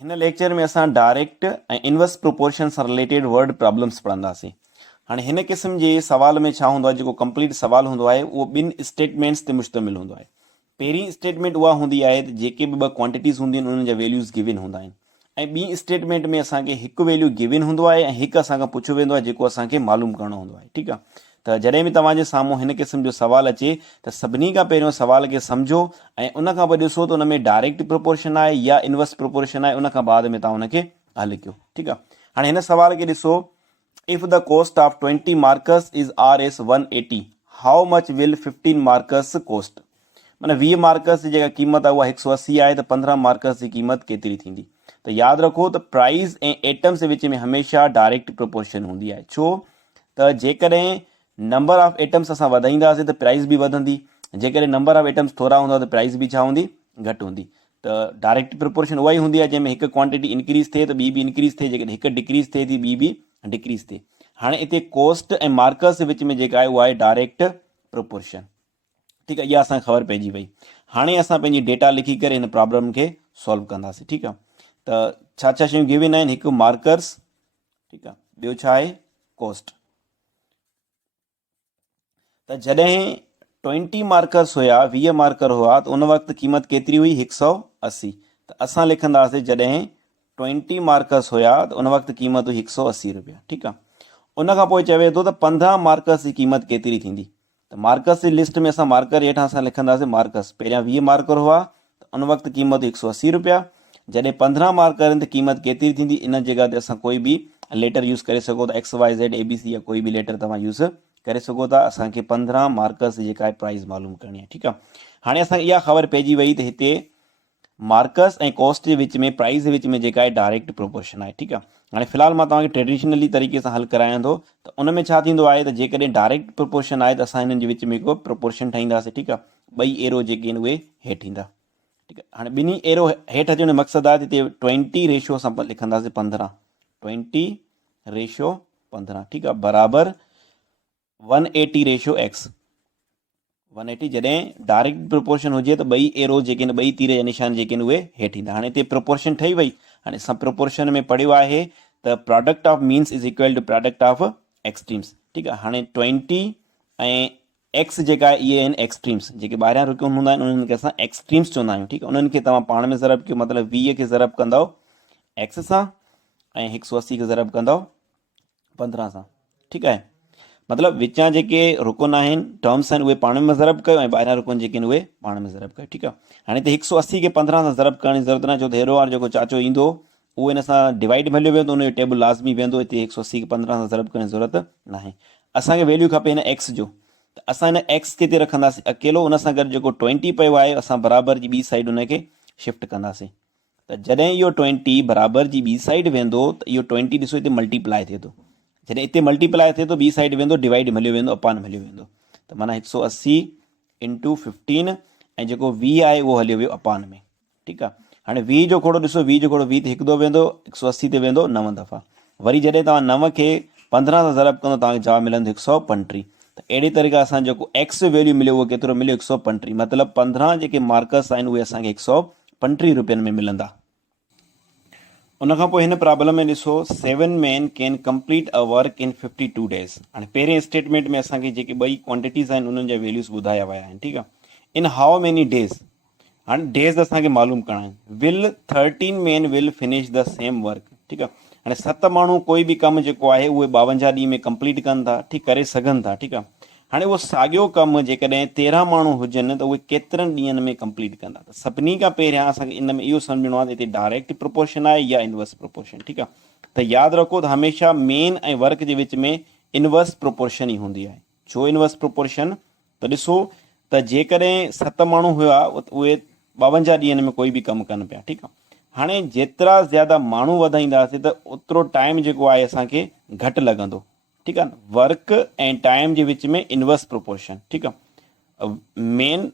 हिन लेक्चर में असां डायरेक्ट ऐं इनवर्स प्रोपोर्शन सां रिलेटेड वर्ड प्रॉब्लम्स पढ़ंदासीं। हाणे हिन क़िस्म जे सवाल में छा हूंदो आहे, जेको कंप्लीट सवाल हूंदो आहे उहो ॿिनि स्टेटमेंट्स ते मुश्तमिल हूंदो आहे। पहिरीं स्टेटमेंट उहा हूंदी आहे त जेके बि ॿ क्वांटिटीज़ हूंदियूं आहिनि उन्हनि जा वैल्यूज़ गिवन हूंदा आहिनि, ऐं ॿी स्टेटमेंट में असांखे हिकु वैल्यू गिवन हूंदो आहे ऐं हिकु असांखां पुछियो वेंदो आहे जेको असांखे मालूम करणो हूंदो आहे। ठीकु आहे, त जॾहिं बि तव्हांजे साम्हूं हिन क़िस्म जो सवाल अचे त सभिनी खां पहिरियों सवाल खे सम्झो ऐं उन खां पोइ ॾिसो त उन में डायरेक्ट प्रोपोर्शन आहे या इनवर्स प्रोपोर्शन आहे, उन खां बाद में तव्हां उनखे हल कयो। ठीकु आहे, हाणे हिन सवाल खे ॾिसो, if the cost of 20 Marcus is RS 180, how much will 15 Marcus cost. माना 20 मार्कस जी जेका क़ीमत आहे उहा 180 आहे, त 15 मार्कस जी क़ीमत केतिरी थींदी। त यादि रखो त प्राइज़ ऐं एटम्स जे विच में हमेशह डायरेक्ट प्रोपोर्शन हूंदी आहे। छो त जेकॾहिं नंबर ऑफ एटम्स असां वधाईंदासीं त प्राइस बि वधंदी, जेकॾहिं नंबर ऑफ एटम्स थोरा हूंदा त प्राइस बि छा हूंदी, घटि हूंदी। त डायरेक्ट प्रोपोर्शन उहा ई हूंदी आहे जंहिंमें हिकु क्वांटिटी इंक्रीज़ थिए त ॿी बि इंक्रीज़ थिए, जेकॾहिं हिकु डिक्रीज़ थिए थी ॿी बि डिक्रीज़ थिए। हाणे हिते कॉस्ट ऐं मार्कस जे विच में जेका आहे उहा आहे डायरेक्ट प्रोपोर्शन। ठीकु आहे, इहा असांखे ख़बर पइजी वई। हाणे असां पंहिंजी डेटा लिखी करे हिन प्रॉब्लम खे सॉल्व कंदासीं। ठीकु आहे, त छा छा शयूं गिवन आहिनि, हिकु मार्कर्स, ठीकु आहे, ॿियो छा आहे कॉस्ट। त जॾहिं 20 मार्कर्स हुया, 20 मार्कर हुआ, त उन वक़्तु क़ीमत केतिरी हुई, 180। त असां लिखंदासीं जॾहिं 20 मार्कर्स हुया त उन वक़्तु क़ीमत हुई 180 रुपया। ठीकु आहे, उन खां पोइ चवे थो त 15 मार्कर्स जी क़ीमत केतिरी थींदी। त मार्कर्स जी लिस्ट में असां मार्कर हेठां असां लिखंदासीं मार्कर्स, पहिरियां 20 मार्कर हुआ त उन वक़्तु क़ीमत 180 रुपया। जॾहिं 15 मार्कर आहिनि त क़ीमत केतिरी थींदी, इन जॻह ते असां कोई बि लेटर यूज़ करे सघो था, XYZ ABC या कोई बि लेटर तव्हां यूज़ करे सघो था। असांखे 15 मार्कर्स जेका आहे प्राइस मालूम करणी आहे। ठीकु आहे, हाणे असांखे इहा ख़बर पइजी वई त हिते मार्कस ऐं कॉस्ट जे विच में, प्राइस जे विच में जेका आहे डायरेक्ट प्रोपोर्शन आहे। ठीकु आहे, हाणे फ़िलहाल मां तव्हांखे ट्रेडिशनली तरीक़े सां हल करायां थो। त उन में छा थींदो आहे त जेकॾहिं डायरेक्ट प्रोपोर्शन आहे त असां हिननि जे विच में हिकु प्रोपोर्शन ठाहींदासीं। ठीकु आहे, ॿई एरो जेके आहिनि उहे हेठि ईंदा। ठीकु आहे, हाणे ॿिन्ही एरो हेठि अचण जो मक़सदु आहे त हिते 20 रेशो असां लिखंदासीं 15, 20/15। ठीकु आहे, बराबरि 180/x। 180 जॾहिं डायरेक्ट प्रोपोर्शन हुजे त ॿई एरो जेके आहिनि, ॿई तीर जा निशान जेके आहिनि उहे हेठि ईंदा। हाणे हिते प्रोपोर्शन ठही वई। हाणे असां प्रोपोर्शन में पढ़ियो आहे त product of means is equal to product of extremes. ठीकु आहे, हाणे 20 ऐं एक्स जेका आहे इहे आहिनि एक्सट्रीम्स, जेके ॿाहिरियां रुकियूं हूंदा आहिनि उन्हनि खे असां एक्सट्रीम्स चवंदा आहियूं। ठीकु आहे, उन्हनि खे तव्हां पाण में ज़रब कयो, मतिलबु 20 खे ज़रब कंदव एक्स सां ऐं 180 खे ज़रब कंदव 15 सां। ठीकु आहे, मतिलबु विचां जेके रुकन आहिनि, टर्म्स आहिनि, उहे पाण में ज़रब कयो ऐं ॿाहिरियां रुकन जेके आहिनि उहे पाण में ज़रब कयो। ठीकु आहे, हाणे हिते 180 खे 15 सां ज़रब करण जी ज़रूरत न आहे, छो त हेॾो वारो जेको चाचो ईंदो उहो हिन सां डिवाइड में हलियो वेंदो, उनजो टेबल लाज़मी वेंदो। हिते 180 खे 15 सां ज़रब करण जी ज़रूरत न आहे। असांखे वैल्यू खपे हिन एक्स जो, त असां हिन एक्स खे हिते रखंदासीं अकेलो, उन सां गॾु जेको 20 पियो आहे असां बराबरि जी ॿी साइड उनखे शिफ्ट कंदासीं। त जॾहिं इहो 20 बराबरि जी ॿी साइड वेंदो त इहो 20 ॾिसो हिते मल्टीप्लाए थिए थो। जॾहिं हिते मल्टीप्लाए थिए थो ॿी साइड वेंदो, डिवाइड में हलियो वेंदो, अपान में हलियो वेंदो। त माना 180 × 15 ऐं जेको 20 आहे उहो हलियो वियो अपान में। ठीकु आहे, हाणे 20 जो खोड़ो ॾिसो, 20 जो खोड़ो 20 ते हिकु दफ़ो वेंदो, 180 ते वेंदो 9 दफ़ा। वरी जॾहिं तव्हां 9 खे 15 सां ज़रब कंदो तव्हांखे जवाबु मिलंदो 135। त अहिड़ी तरीक़े असां जेको एक्स वैल्यू मिलियो उहो केतिरो मिलियो, 135। मतिलबु 15 जेके मार्कर्स आहिनि उहे असांखे 135 रुपयनि में मिलंदा। उनखां पोइ हिन प्रॉब्लम में ॾिसो, 7 men can complete a work in 52 days। हाणे पहिरें स्टेटमेंट में असांखे जेके ॿई क्वांटिटीज़ आहिनि उन्हनि जा वैल्यूज़ ॿुधाया विया आहिनि। ठीकु आहे, इन हाउ मेनी डेज़, हाणे डेज़ असांखे मालूम करणा आहिनि। विल 13 men will finish the same work. ठीकु आहे, हाणे 7 माण्हू कोई बि कमु जेको आहे उहे 52 ॾींहं में कंप्लीट कनि था, ठीकु करे सघनि था। ठीकु आहे, हाणे उहो साॻियो कमु जेकॾहिं 13 माण्हू हुजनि त उहे केतिरनि ॾींहंनि में कंप्लीट कंदा। त सभिनी खां पहिरियां असांखे इन में इहो सम्झणो आहे त हिते डायरेक्ट प्रोपोर्शन आहे या इनवर्स प्रोपोर्शन। ठीकु आहे, त यादि रखो त हमेशह मेन ऐं वर्क जे विच में इनवर्स प्रोपोर्शन ई हूंदी आहे। छो इनवर्स प्रोपोर्शन, त ॾिसो त जेकॾहिं 7 माण्हू हुआ उहे 52 ॾींहंनि में कोई बि कमु कनि पिया। ठीकु आहे, हाणे जेतिरा ज़्यादा माण्हू वधाईंदासीं त ओतिरो टाइम जेको आहे असांखे घटि लॻंदो। ठीकु आहे, वर्क ऐं टाइम जे विच में इनवर्स प्रोपोर्शन। ठीकु आहे, मेन,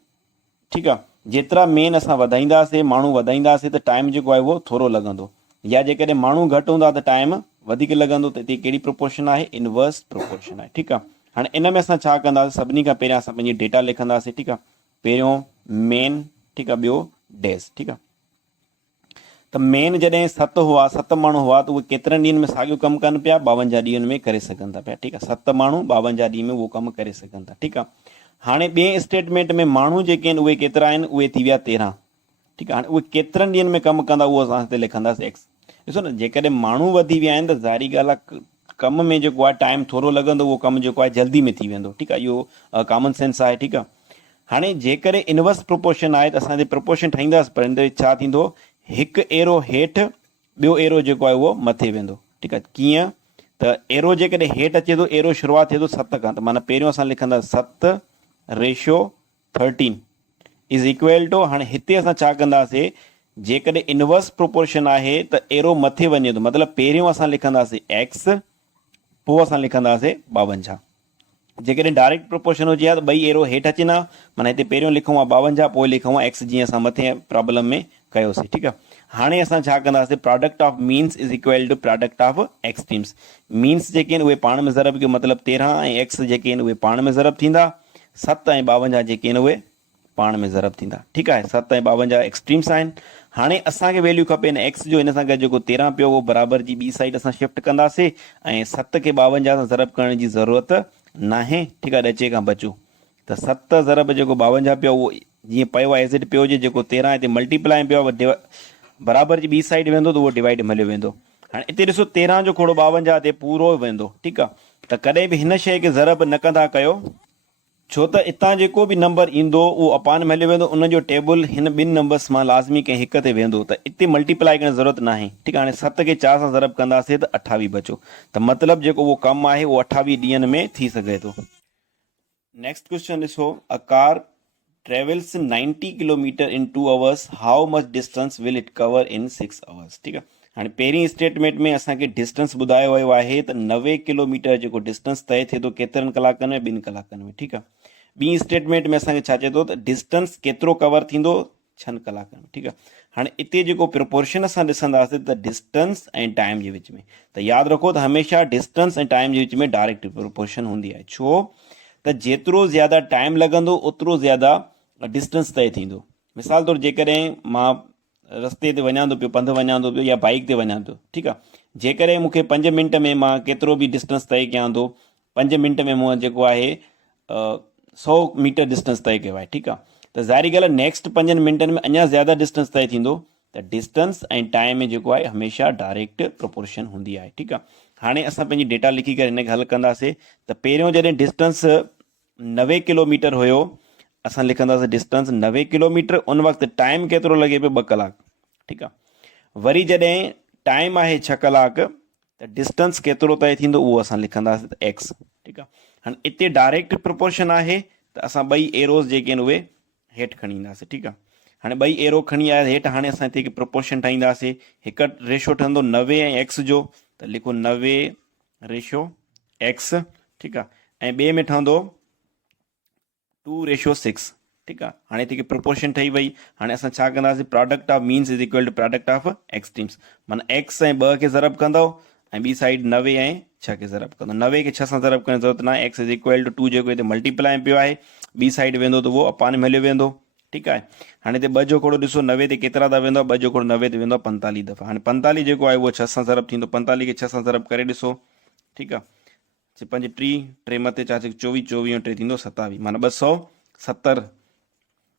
ठीकु आहे, जेतिरा मेन असां वधाईंदासीं, माण्हू वधाईंदासीं त टाइम जेको आहे उहो थोरो लॻंदो, या जेकॾहिं माण्हू घटि हूंदा त टाइम वधीक लॻंदो। त हिते कहिड़ी प्रोपोर्शन आहे, इनवर्स प्रोपोर्शन आहे। ठीकु आहे, हाणे इन में असां छा कंदासीं, सभिनी खां पहिरियां असां पंहिंजी डेटा लिखंदासीं। ठीकु आहे, पहिरियों मेन, ठीकु आहे, ॿियो डेज़। ठीकु आहे, त मेन जॾहिं 7 हुआ 7 माण्हू हुआ त उहे केतिरनि ॾींहंनि में साॻियो कमु कनि पिया, 52 ॾींहंनि में करे सघनि था पिया। ठीकु आहे, 7 माण्हू 52 ॾींहं में उहो कमु करे सघनि था। ठीकु आहे, हाणे ॿिए स्टेटमेंट में माण्हू जेके आहिनि उहे केतिरा आहिनि, उहे थी विया 13। ठीकु आहे, हाणे उहे केतिरनि ॾींहंनि में कमु कंदा उहो असां हिते लिखंदासीं एक्स। ॾिसो न, जेकॾहिं माण्हू वधी विया आहिनि त ज़ाहिरी ॻाल्हि आहे कम में जेको आहे टाइम थोरो लॻंदो, उहो कमु जेको आहे जल्दी में थी वेंदो। ठीकु आहे, इहो कॉमन सेंस आहे। ठीकु आहे, हाणे जेकॾहिं इनवर्स प्रोपोर्शन आहे त असां हिते प्रोपोर्शन ठाहींदासीं, पर हिन छा थींदो, हिकु एरो हेठि ॿियो एरो जेको आहे उहो मथे वेंदो। ठीकु आहे, कीअं त एरो जेकॾहिं हेठि अचे थो, एरो शुरूआति थिए थो 7 खां, त माना पहिरियों असां लिखंदासीं 7/13 इज़ इक्वल टू, हाणे हिते असां छा कंदासीं, जेकॾहिं इनवर्स प्रोपोर्शन आहे त एरो मथे वञे थो, मतिलबु पहिरियों असां लिखंदासीं एक्स, पोइ असां लिखंदासीं 52। जेकॾहिं डायरेक्ट प्रोपोर्शन हुजे हा त ॿई एरो हेठि अचनि हा, माना हिते पहिरियों लिखूं आहे 52, पोइ लिखूं आहे एक्स, जीअं असां मथे प्रॉब्लम में कयोसीं। ठीकु आहे, हाणे असां छा कंदासीं, product of means is equal to product of extremes. Means जेके आहिनि उहे पाण में ज़रब कयो, मतिलबु 13, ऐं एक्स जेके आहिनि उहे पाण में ज़रब थींदा। 7 ऐं 52 जेके आहिनि उहे पाण में ज़रब थींदा। ठीकु आहे, 7 ऐं 52 एक्सट्रीम्स आहिनि। हाणे असांखे वैल्यू खपे न एक्स जो, हिन सां गॾु जेको 13 पियो उहो बराबरि जी ॿी साइड असां शिफ्ट कंदासीं, ऐं 7 खे 52 सां ज़रब करण जी ज़रूरत नाहे। ठीकु आहे, ॾचे खां बचो, त 7 ज़रब जेको 52 पियो उहो जीअं पियो आहे एज़ इट पियो हुजे, जेको 13 हिते मल्टीप्लाई पियो आहे बराबरि जी ॿी साइड वेंदो त उहो डिवाइड मलियो वेंदो। हाणे हिते ॾिसो 13 जो खोड़ो 52 ते पूरो वेंदो। ठीकु आहे, त कॾहिं बि हिन शइ खे ज़रब न कंदा कयो, छो त हितां जेको बि नंबर ईंदो उहो अपान में हलियो वेंदो, उनजो टेबल हिन ॿिनि नंबर्स मां लाज़मी कंहिं हिक ते वेंदो, त हिते मल्टीप्लाई करण जी ज़रूरत नाहे। ठीकु आहे, हाणे 7 खे 4 सां ज़रब कंदासीं त 28 बचो, त मतिलबु जेको उहो कमु आहे उहो 28 ॾींहंनि में थी सघे थो। नेक्स्ट क्वेश्चन ॾिसो, अ कार ट्रेवल्स 90 किलोमीटर in 2 hours, how much distance will it cover in 6 आवर्स। ठीकु आहे, हाणे पहिरीं स्टेटमेंट में असांखे डिस्टेंस ॿुधायो वियो आहे त 90 किलोमीटर जेको डिस्टेंस तय थिए थो केतिरनि कलाकनि में, 2 कलाकनि में। ठीकु आहे, ॿी स्टेटमेंट में असांखे छा चए थो त डिस्टेंस केतिरो कवर थींदो, 6 कलाकनि में। ठीकु आहे, हाणे हिते जेको प्रोपोर्शन असां ॾिसंदासीं त डिस्टेंस ऐं टाइम जे विच में, त यादि रखो त हमेशह डिस्टेंस ऐं टाइम जे विच में डायरेक्ट प्रोपोर्शन हूंदी आहे। छो त जेतिरो ज़्यादा टाइम लॻंदो ओतिरो ज़्यादा डिस्टेंस तय थींदो। मिसाल तौरु जेकॾहिं मां रस्ते ते वञा थो पियो, पंधु वञा थो पियो, या बाइक ते वञा थो, ठीकु आहे, जेकॾहिं मूंखे 5 मिंट में मां केतिरो बि डिस्टेंस तय कयां थो, 5 मिंट में मूं जेको आहे 100 मीटर डिस्टेंस तय कयो आहे। ठीकु आहे, त ज़ाहिरी ॻाल्हि आहे नेक्स्ट 5 मिंटनि में अञा ज़्यादा डिस्टेंस तय थींदो, त डिस्टेंस ऐं टाइम में जेको आहे हमेशह डायरेक्ट प्रोपोर्शन हूंदी आहे। ठीकु आहे, हाणे असां पंहिंजी डेटा लिखी करे हिनखे हल कंदासीं। त पहिरियों जॾहिं डिस्टेंस 90 किलोमीटर हुयो, असां लिखंदासीं डिस्टेंस 90 किलोमीटर, उन वक़्तु टाइम केतिरो लॻे पियो, 2 कलाक। ठीकु आहे, वरी जॾहिं टाइम आहे 6 कलाक, त डिस्टेंस केतिरो तय थींदो उहो असां लिखंदासीं त एक्स। ठीकु आहे, हाणे हिते डायरेक्ट प्रोपोर्शन आहे त असां ॿई एरोज़ जेके आहिनि उहे हेठि खणी ईंदासीं। ठीकु आहे, हाणे ॿई एरो खणी आया हेठि, हाणे असां हिते प्रोपोर्शन ठाहींदासीं। हिकु रेशो ठहंदो 90 ऐं एक्स जो, त लिखो 90/x। ठीकु आहे, ऐं ॿिए में ठहंदो 2/6। ठीकु आहे, हाणे हिते प्रोपोर्शन ठही वई। हाणे असां छा कंदासीं, product of means is equal to product of extremes, माना एक्स ऐं 2 खे ज़रब कंदव, ऐं ॿी साइड 90 ऐं 6 खे ज़रब कंदो। 90 खे 6 सां ज़रब करण जी ज़रूरत न आहे, एक्स इज़ इक्वल टू 2 जेको हिते मल्टीप्लाई पियो आहे, ॿी साइड वेंदो त उहो अपान में हलियो वेंदो। ठीकु आहे, हाणे हिते 2 जो खोड़ो ॾिसो, 90 ते केतिरा दफ़ा वेंदो, 2 जो खोड़ो 90 ते वेंदो 45 दफ़ा। हाणे 45 जेको आहे उहो 6 सां ज़रब थींदो, 45 खे 6 सां ज़रब करे ॾिसो। ठीकु आहे, 5 3 मथे 4 24, 24 3 थींदो 27, माना 270।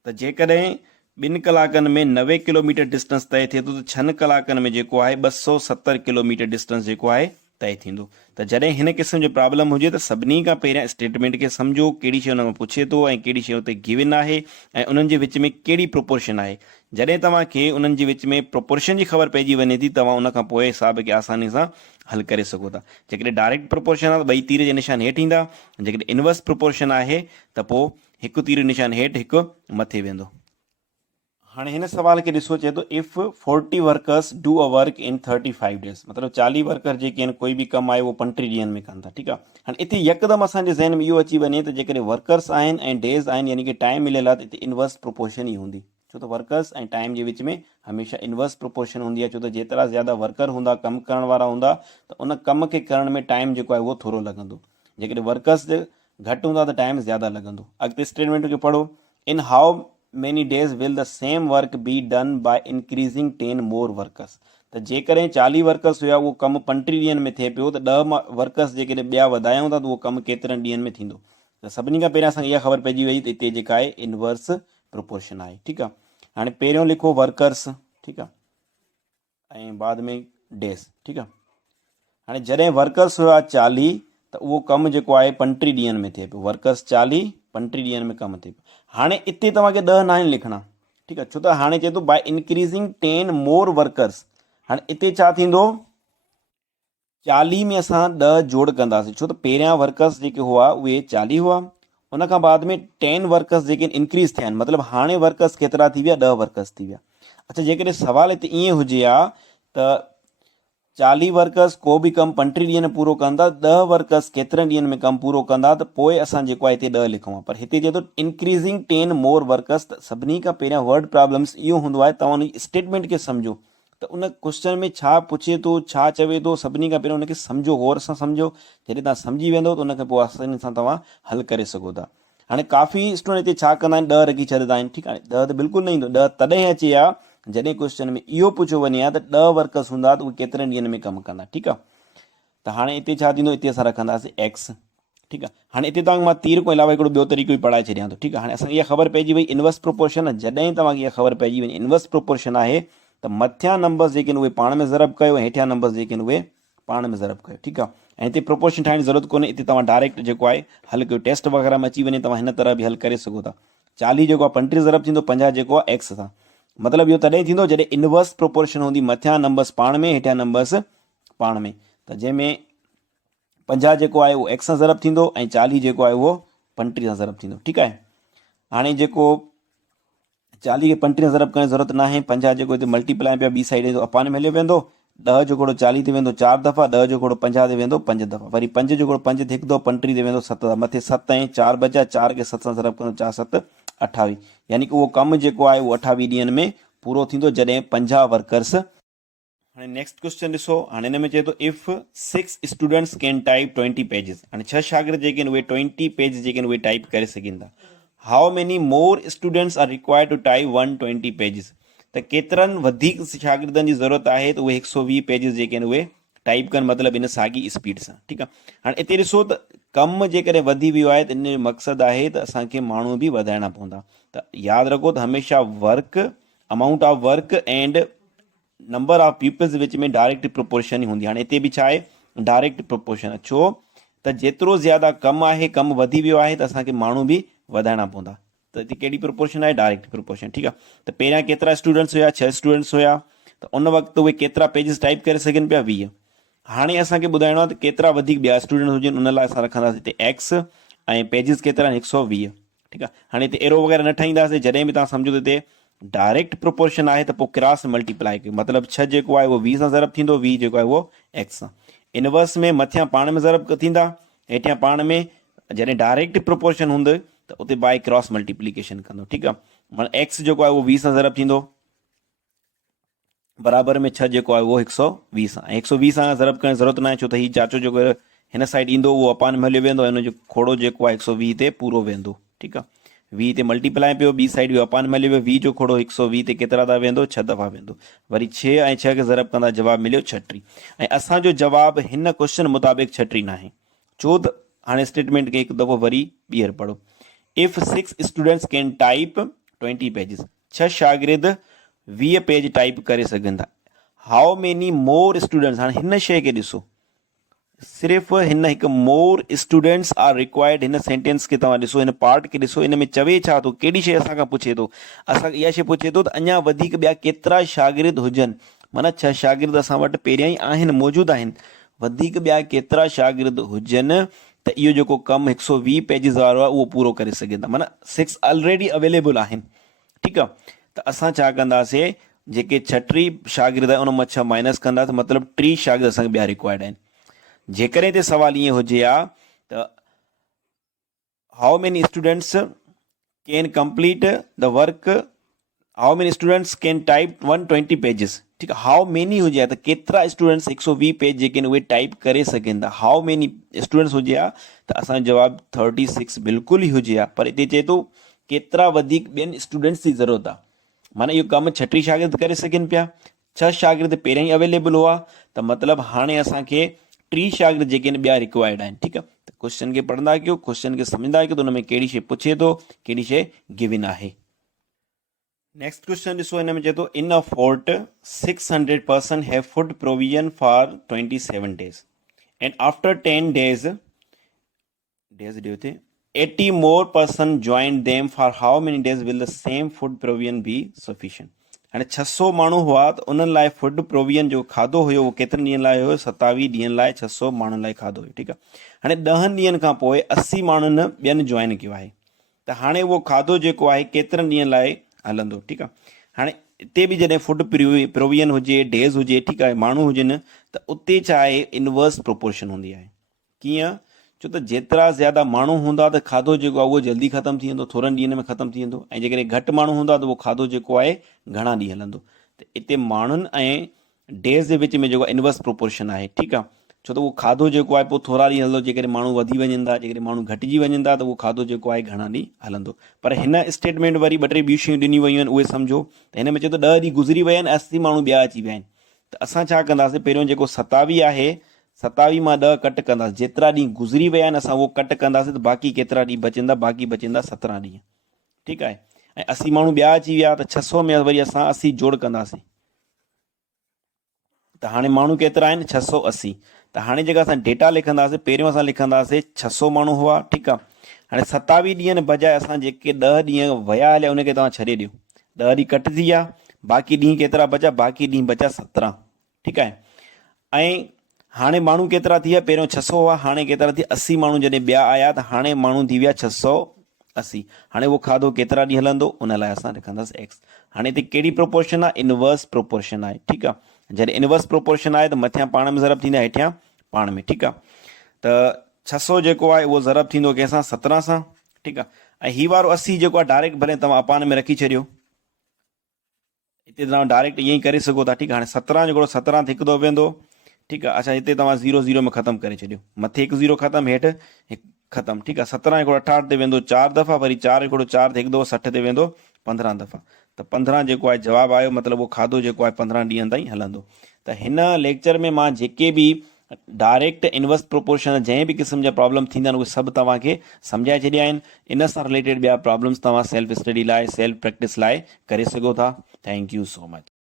त जेकॾहिं 2 कलाकनि में 90 किलोमीटर डिस्टेंस तय थिए थो, त 6 कलाकनि में जेको आहे 270 किलोमीटर डिस्टेंस जेको आहे तय थींदो। त जॾहिं हिन क़िस्म जो प्रॉब्लम हुजे त सभिनी खां पहिरियां स्टेटमेंट खे सम्झो, कहिड़ी शइ हुन में पुछे थो ऐं कहिड़ी शइ हुते गिवन आहे, ऐं उन्हनि जे विच में कहिड़ी प्रोपोर्शन आहे। जॾहिं तव्हांखे उन्हनि जे विच में प्रोपोर्शन जी ख़बर पइजी वञे थी, तव्हां उन खां पोइ हिसाब खे आसानी सां हल करे सघो था। जेकॾहिं डायरेक्ट प्रोपोर्शन आहे त ॿई तीर जे निशान हेठि ईंदा, जेकॾहिं इनवर्स प्रोपोर्शन आहे त पोइ हिकु तीर निशान हेठि, हिकु मथे वेंदो। हाणे हिन सवाल खे ॾिसो, चए थो इफ 40 workers do a work in 35 डेज़, मतिलबु 40 वर्कर जेके आहिनि कोई बि कमु आहे उहो 35 ॾींहंनि में कनि था। ठीकु आहे, हाणे हिते यकदमि असांजे ज़हन में इहो अची वञे त जेकॾहिं वर्कर्स आहिनि ऐं डेज़ आहिनि, यानी कि टाइम मिलियल आहे, त हिते इनवर्स प्रोपोर्शन ई हूंदी। छो त वर्कर्स ऐं टाइम जे विच में हमेशह इनवर्स प्रोपोर्शन हूंदी आहे, छो त जेतिरा ज़्यादा वर्कर हूंदा, कमु करण वारा हूंदा, त उन कम खे करण में टाइम जेको आहे उहो थोरो लॻंदो। जेकॾहिं वर्कर्स घटि हूंदा त टाइम ज़्यादा लॻंदो। अॻिते स्टेटमेंट खे पढ़ो, in how many days will the same work be done by increasing 10 more workers? त जेकॾहिं 40 वर्कर्स हुया उहो कमु 35 ॾींहंनि में थिए पियो त 10 वर्कर्स जेकॾहिं ॿिया वधायूं था त उहो कमु केतिरनि ॾींहंनि में थींदो? त सभिनी खां पहिरियां असांखे इहा ख़बर पइजी वई त हिते जेका आहे इनवर्स प्रोपोर्शन आहे। ठीकु आहे, हाणे पहिरियों लिखो वर्कर्स, ठीकु आहे, ऐं बाद में डेज़। ठीकु आहे, हाणे जॾहिं वर्कर्स हुआ 40 त उहो कमु जेको आहे 35 ॾींहंनि में थिए पियो। वर्कर्स 40, 35 ॾींहंनि में कमु थिए पियो। हाणे हिते तव्हांखे 10 नाहिनि लिखणा। ठीकु आहे, छो त हाणे चए थो बाय इंक्रीज़िंग 10 मोर वर्कर्स। हाणे हिते छा थींदो, 40 में असां 10 जोड़ कंदासीं, छो त पहिरियां वर्कर्स जेके हुआ उहे 40 हुआ, उन खां बाद में 10 वर्कर्स जेके इंक्रीज़ थिया आहिनि, मतिलबु हाणे वर्कर्स केतिरा थी विया, 10 वर्कर्स थी विया। अच्छा, जेकॾहिं सुवाल हिते ईअं हुजे हा त 40 वर्कर्स को बि कमु 35 ॾींहंनि में पूरो कंदा, 10 वर्कर्स केतिरनि ॾींहंनि में कमु पूरो कंदा, त पोइ असां जेको आहे हिते 10 लिखूं। पर हिते चए थो इंक्रीज़िंग 10 मोर वर्कर्स। त सभिनी खां पहिरियां वर्ड प्रॉब्लम्स इहो हूंदो आहे, तव्हां उन स्टेटमेंट खे सम्झो त उन क्वेश्चन में छा पुछे थो, छा चवे थो, सभिनी खां पहिरियों उनखे सम्झो, गौर सां सम्झो। जॾहिं तव्हां सम्झी वेंदो त उनखे पोइ आसानी सां तव्हां हल करे सघो था। हाणे काफ़ी स्टूडेंट हिते छा कंदा आहिनि, 10 रखी छॾींदा आहिनि। ठीकु आहे, 10 त बिल्कुलु न ईंदो। 10 तॾहिं अचे हा जॾहिं क्वेश्चन में इहो पुछियो वञे हा त 10 वर्कर्स हूंदा त उहे केतिरनि ॾींहंनि में कमु कंदा। ठीकु आहे, त हाणे हिते छा थींदो, हिते असां रखंदासीं एक्स। ठीकु आहे, हाणे हिते तव्हांखे मां तीर खां अलावा हिकिड़ो ॿियो तरीक़ो बि पढ़ाए छॾियां थो। ठीकु आहे, हाणे असांखे इहा ख़बर पइजी वई इनवर्स प्रोपोर्शन। जॾहिं तव्हांखे इहा ख़बर पइजी वञे इनवर्स प्रोपोर्शन आहे त मथियां नंबर्स जेके आहिनि उहे पाण में ज़रब कयो, ऐं हेठियां नंबर्स जेके आहिनि उहे पाण में ज़रब कयो। ठीकु आहे, ऐं हिते प्रोपोर्शन ठाहिण जी ज़रूरत कोन्हे, हिते तव्हां डायरेक्ट जेको आहे हल कयो। टेस्ट वग़ैरह में अची वञे तव्हां हिन तरह बि हल करे सघो था। 40 जेको आहे 35 ज़रब थींदो, 50 जेको आहे एक्स सां। मतिलबु इहो तॾहिं थींदो जॾहिं इनवर्स प्रोपोर्शन हूंदी, मथियां नंबर्स पाण में, हेठियां नंबर्स पाण में। त जंहिंमें 50 जेको आहे उहो एक्स सां ज़रब थींदो ऐं 40 जेको आहे उहो 35 सां ज़रब थींदो। ठीकु आहे, हाणे जेको 40 खे 35 सां ज़रब करण जी ज़रूरत न आहे। 50 जेको हिते मल्टीप्लाई पिया ॿी साइड अपान में हलियो वेंदो। 10 जो घोड़ो 40 ते वेंदो 4 दफ़ा, 10 जो घोड़ो 50 ते वेंदो 5 दफ़ा, वरी 5 जो घोड़ो 5 ते हिकु दफ़ो 35 ते वेंदो 7 दफ़ा, मथे 7 ऐं 4 बचा, 4 खे 7 सां ज़रब कंदो, 4 7 28, यानी कि उहो कमु जेको आहे उहो 28 ॾींहंनि में पूरो थींदो जॾहिं 50 वर्कर्स। हाणे नेक्स्ट क्वेश्चन ॾिसो, हाणे हिन में चए थो इफ 6 स्टूडेंट्स कैन टाइप 20 पेजिस। हाणे 6 शागिर्द जेके आहिनि उहे 20 पेज जेके आहिनि उहे टाइप करे सघनि था। How many more students are required to type 120 pages. त केतिरनि वधीक शागिर्दनि जी ज़रूरत आहे त उहे 120 पेजिस जेके आहिनि उहे टाइप कनि, मतिलबु इन साॻी स्पीड सां। ठीकु आहे, हाणे हिते ॾिसो त कमु जेकॾहिं वधी वियो आहे त इन जो मक़सदु आहे त असांखे माण्हू बि वधाइणा पवंदा। त यादि रखो त हमेशह work, amount of work and number of peoples which में डायरेक्ट प्रोपोर्शन ई हूंदी। हाणे हिते बि छा आहे, डायरेक्ट प्रोपोर्शन। छो त जेतिरो ज़्यादा कमु आहे, कमु वधी वियो आहे त असांखे माण्हू बि वधाइणा पवंदा। त हिते कहिड़ी प्रोपोर्शन आहे, डायरेक्ट प्रोपोर्शन। ठीकु आहे, त पहिरियां केतिरा स्टूडेंट्स हुया, 6 स्टूडेंट्स हुया, त उन वक़्तु उहे केतिरा पेजिस टाइप करे सघनि पिया, 20। हाणे असांखे ॿुधाइणो आहे त केतिरा वधीक ॿिया स्टूडेंट हुजनि, उन लाइ असां रखंदासीं हिते एक्स ऐं पेजिस केतिरा आहिनि, 120। ठीकु आहे, हाणे हिते एरो वग़ैरह न ठाहींदासीं। जॾहिं बि तव्हां सम्झो त हिते डायरेक्ट प्रोपोर्शन आहे त पोइ क्रॉस मल्टीप्लाई कयो, मतिलबु 6 जेको आहे उहो 20 सां ज़रब थींदो, 20 जेको आहे उहो एक्स सां। इनवर्स में मथियां पाण में ज़रब थींदा, हेठियां पाण में। जॾहिं डायरेक्ट प्रोपोर्शन हूंदो त उते बाय क्रॉस मल्टीप्लिकेशन कंदो। ठीकु आहे, माना एक्स जेको आहे उहो 20 सां ज़रब थींदो, बराबर में 6 जेको आहे उहो 120 सां। ऐं 120 सां ज़रब करण जी ज़रूरत न आहे, छो त हीउ चाचो जेको हिन साइड ईंदो उहो अपान में हलियो वेंदो ऐं हुनजो खोड़ो जेको आहे 120 ते पूरो वेंदो। ठीकु आहे, 20 ते मल्टीप्लाई पियो, ॿी साइड वियो अपान में हलियो वियो, 20 जो खोड़ो 120 ते केतिरा दफ़ा वेंदो, 6 दफ़ा वेंदो, वरी 6 ऐं 6 खे ज़रब कंदा, जवाबु मिलियो 36। ऐं असांजो जवाबु हिन क्वेश्चन मुताबिक़ 36 न आहे। छो त हाणे स्टेटमेंट खे हिकु दफ़ो वरी ॿीहर पढ़ो। इफ 6 स्टूडेंट्स कैन टाइप 20 पेजिस। 6 शागिर्द 20 पेज टाइप करे सघनि था। How many more students. हाणे हिन शइ खे ॾिसो, सिर्फ़ु हिन हिकु मोर स्टूडेंट्स आर रिक्वायर्ड, हिन सेंटेंस खे तव्हां ॾिसो, हिन पार्ट खे ॾिसो, हिन में चवे छा थो, कहिड़ी शइ असांखां पुछे थो। असांखे इहा शइ पुछे थो त अञा वधीक ॿिया केतिरा शागिर्द हुजनि, माना 6 शागिर्द असां वटि पहिरियां ई आहिनि, मौजूदु आहिनि, वधीक ॿिया केतिरा शागिर्द हुजनि त इहो जेको कमु 120 पेजिस वारो आहे उहो पूरो करे सघनि था, माना 6 ऑलरेडी अवेलेबल आहिनि। ठीकु आहे, त असां छा कंदासीं, जेके 36 शागिर्द आहे उन मां 6 माइनस कंदासीं, मतिलबु 3 शागिर्द असांखे ॿिया रिक्वायर्ड आहिनि। जेकॾहिं हिते सवाल ईअं हुजे हा त how many students can complete the work, how many students can type 120 pages. ठीकु आहे, हाउ मेनी हुजे हा त केतिरा स्टूडेंट्स 120 पेज जेके आहिनि उहे टाइप करे सघनि था। हाउ मेनी स्टूडेंट्स हुजे हा त असांजो जवाबु 36 बिल्कुलु ई हुजे हा, पर हिते चए थो केतिरा वधीक ॿियनि स्टूडेंट्स जी ज़रूरत आहे। माना इहो कमु 36 शागिर्द करे सघनि पिया, 6 शागिर्द पहिरियों ई अवेलेबल हुआ, त मतिलबु हाणे असांखे 3 शागिर्द जेके आहिनि ॿिया रिक्वायर्ड आहिनि। ठीकु आहे, त क्वेश्चन खे पढ़ंदा कयो, क्वेश्चन खे सम्झंदा कयो त हुन में कहिड़ी शइ पुछे थो, कहिड़ी शइ गिवन आहे। नेक्स्ट क्वेश्चन ॾिसो, हिन में चए थो इन अ फोर्ट 600% have food provision for 27 days and after 10 days ॾियो थे 80 more person joined them, for how many days will the same food provision be sufficient? हाणे 600 माण्हू हुआ त उन्हनि लाइ फूड प्रोविजन जो खाधो हुयो उहो केतिरनि ॾींहंनि लाइ हुयो? 27 ॾींहंनि लाइ 600 माण्हुनि लाइ खाधो हुयो। ठीकु आहे, हाणे 10 ॾींहंनि खां पोइ 80 माण्हुनि ॿियनि जॉइन कयो आहे, त हाणे उहो खाधो जेको आहे केतिरनि ॾींहंनि लाइ हलंदो? ठीकु आहे, हाणे हिते बि जॾहिं फूड प्रोविजन हुजे, डेज़ हुजे, ठीकु आहे, माण्हू हुजनि, त उते छा आहे? इनवर्स प्रोपोर्शन हूंदी आहे। कीअं? छो त जेतिरा ज़्यादा माण्हू हूंदा त खाधो जेको आहे उहो जल्दी ख़तमु थी वेंदो, थोरनि ॾींहंनि में ख़तमु थी वेंदो, ऐं जेकॾहिं घटि माण्हू हूंदा त उहो खाधो जेको आहे घणा ॾींहं हलंदो। त हिते माण्हुनि ऐं डेज़ जे विच में जेको इनवर्स प्रोपोर्शन आहे। ठीकु आहे, छो त उहो खाधो जेको आहे पोइ थोरा ॾींहं हलंदो, जेकॾहिं माण्हू वधी वञनि था, जेकॾहिं माण्हू घटिजी वञनि था, त उहो खाधो जेको आहे घणा ॾींहं हलंदो। पर हिन स्टेटमेंट वरी 2-3 ॿियूं शयूं ॾिनियूं वयूं आहिनि, उहे सम्झो। त हिन में चए थो 10 ॾींहं गुज़री विया आहिनि, 80 माण्हू ॿिया अची विया आहिनि, त असां छा कंदासीं? पहिरियों जेको 27 आहे, 27 मां 10 कट कंदासीं, जेतिरा ॾींहं गुज़री विया आहिनि असां उहो कट कंदासीं, त बाक़ी केतिरा ॾींहं बचंदा? बाक़ी बचंदा 17 ॾींहं। ठीकु आहे, ऐं 80 माण्हू ॿिया अची विया, त 600 में वरी असां 80 जोड़ कंदासीं, त हाणे माण्हू केतिरा आहिनि? 680। त हाणे जेका असां डेटा लिखंदासीं, पहिरियों असां लिखंदासीं 600 माण्हू हुआ। ठीकु आहे, हाणे 27 ॾींहंनि बजाए असां जेके 10 ॾींहं विया हलिया उनखे तव्हां छॾे ॾियो, 10 ॾींहं कट थी विया, बाक़ी ॾींहं केतिरा बचा? बाक़ी ॾींहं बचा 17। ठीकु आहे, ऐं हाणे माण्हू केतिरा थी विया? पहिरियों 600 हुआ, हाणे केतिरा थी? 80 माण्हू जॾहिं ॿिया आया, त हाणे माण्हू थी विया 680। हाणे उहो खाधो केतिरा ॾींहं हलंदो? उन लाइ असां लिखंदासीं एक्स। हाणे हिते कहिड़ी प्रोपोर्शन आहे? इनवर्स प्रोपोर्शन आहे। ठीकु आहे, जॾहिं इनवर्स प्रोपोर्शन आहे त मथियां पाण में ज़रब थींदा, हेठियां पाण में। ठीकु आहे, त 600 जेको आहे उहो ज़रब थींदो कंहिंसां? 17 सां। ठीकु आहे, ऐं हीउ वारो 80 जेको आहे डायरेक्ट भले तव्हां अपान में रखी छॾियो, हिते तव्हां डायरेक्ट ईअं ई करे सघो था। ठीकु आहे, हाणे 17 जेको 17 हिकु दफ़ो वेंदो। ठीकु आहे, अच्छा हिते तव्हां 0 0 में ख़तमु करे छॾियो, मथे हिकु 0 ख़तमु, हेठि हिकु ख़तमु। ठीकु आहे, 17 हिकिड़ो 68 ते वेंदो 4 दफ़ा, वरी 4 हिकिड़ो 4 ते हिकु दफ़ो 60 ते वेंदो 15 दफ़ा, त 15 जेको आहे जवाबु आयो, मतिलबु उहो खाधो जेको आहे 15 ॾींहंनि ताईं हलंदो। त हिन लेक्चर में मां जेके बि डायरेक्ट इनवर्स प्रोपोर्शन जंहिं बि क़िस्म जा प्रॉब्लम थींदा आहिनि उहे सभु तव्हांखे सम्झाए छॾिया आहिनि। इन सां रिलेटेड ॿिया प्रॉब्लम्स तव्हां सेल्फ स्टडी लाइ, सेल्फ प्रैक्टिस लाइ करे सघो था। Thank you so much.